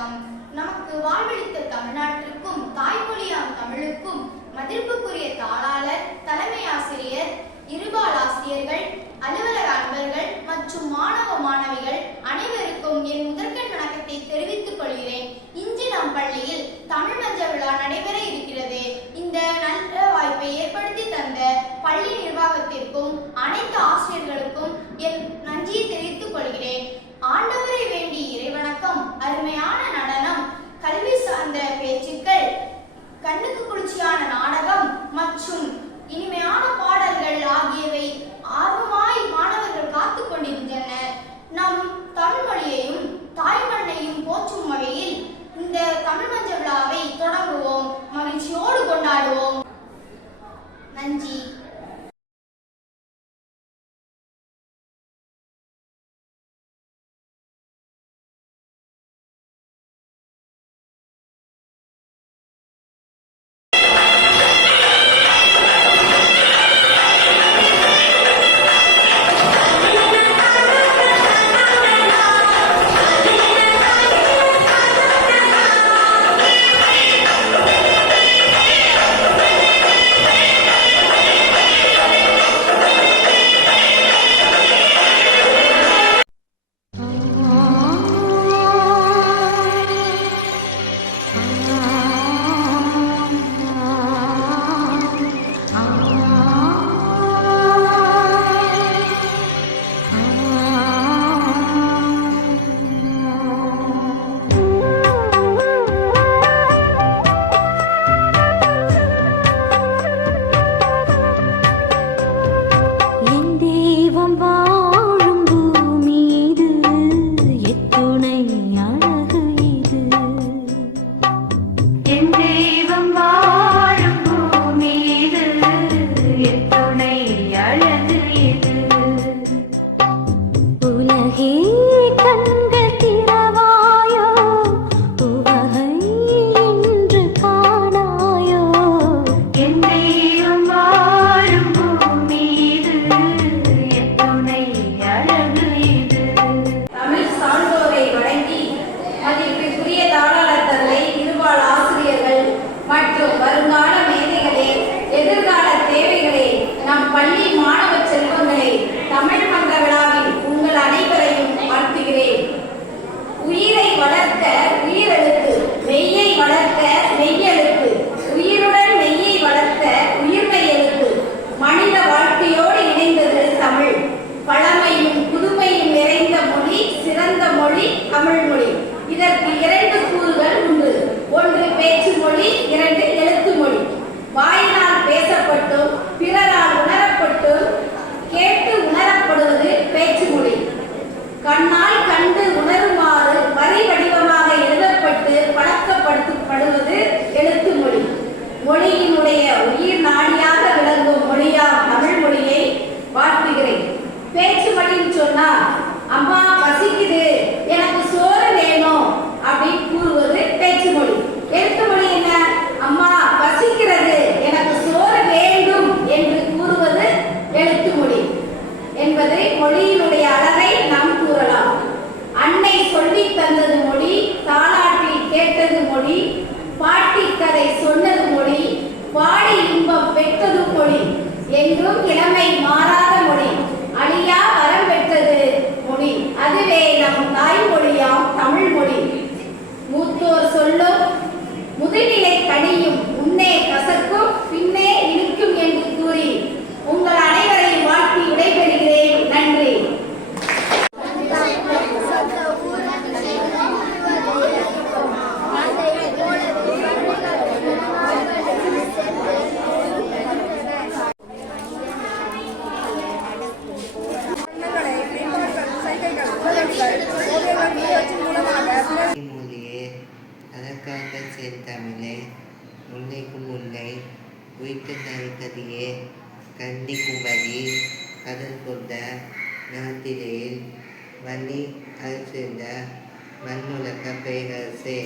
வணக்கம். நமக்கு வாழ்வளித்த தமிழ்நாட்டிற்கும் தாய்மொழியாம் தமிழுக்கும் மதிப்புக்குரிய தாளாளர், தலைமை ஆசிரியர், இருபால் ஆசிரியர்கள், அலுவலக அன்பர்கள் மற்றும் மாணவ மாணவிகள் அனைவருக்கும் என் முதற்கண் வணக்கத்தை தெரிவித்துக் கொள்கிறேன். இன்று நம் பள்ளியில் தமிழ் மஞ்ச விழா நடைபெற இருக்கிறது. இந்த நல்ல வாய்ப்பை ஏற்படுத்தி தந்த பள்ளி நிர்வாகத்திற்கும் அனைத்து ஆசிரியர்களுக்கும் என் நன்றியை தெரிவித்துக் கொள்கிறேன். ஆண்டவரை வேண்டி இறைவணக்கம், அருமையான நடனம், கல்வி சார்ந்த பேச்சுக்கள், கண்ணுக்கு குளிர்ச்சியான நாடகம் மற்றும் இனிமையான பாடல்கள் ஆகியவை ஆர்வமாய் மாணவர்கள் காத்து கொண்டிருந்தனர். நம் தமிழ் மொழியையும் தாய்மண்ணையும் போற்றும் வகையில் இந்த தமிழ் மஞ்ச விழாவை தொடங்குவோம். மகிழ்ச்சியோடு கொண்டாடுவோம். நன்றி. இதற்கு இரண்டு கூறுகள் உண்டு. ஒன்று பேச்சு மொழி, இரண்டு எழுத்து மொழி. வாயினால் பேசப்பட்டும் பிறரால் உணரப்பட்டும் கேட்டு உணரப்படுவது பேச்சு மொழி. கண்ணால் கண்டு உணருமாறு வரி வடிவமாக எழுதப்பட்டு பழக்கப்படுத்தப்படுவது எழுத்து மொழி. மொழியினுடைய உயிர் நாடியாக விளங்கும் மொழியாம் தமிழ் மொழியை வாழ்த்துகிறேன். பேச்சு மொழின்னு சொன்னா, அம்மா பசிக்குது, எனக்கு சோறு வேணும் அப்படின்னு கூறுவது பேச்சு மொழி. எழுத்து மொழி என்ன? அம்மா பசிக்கிறது, எனக்கு சோறு வேண்டும் என்று கூறுவது எழுத்து மொழி என்பது மொழியினுடைய அழகை நாம் கூறலாம். அன்னை சொல்லி தந்தது மொழி, தாலாட்டில் கேட்டது மொழி, பாட்டி கதை சொன்னது மொழி, பாடி இன்பம் பெற்றது மொழி, என்றும் இளமை மாறாத மொழி, அழியா வரம் பெற்றது மொழி. அதுவே நம் தாய்மொழியாம் தமிழ் மொழி. மூத்தோர் சொல்லும் முதுநிலை கனியும், முன்னே கசக்கும் பின்னே இனிக்கும் என்று கூறி உங்கள் அனைவரையும் வாழ்த்தி விடைபெறுகிறேன். நன்றி. தமிழை முல்லைக்கும் முல்லை உயிர்த்து நரிக்கதியே கண்டி குமரி கடல் கொண்ட நாட்டிலே வள்ளி அது சேர்ந்த மண்ணுலக பேரரசே.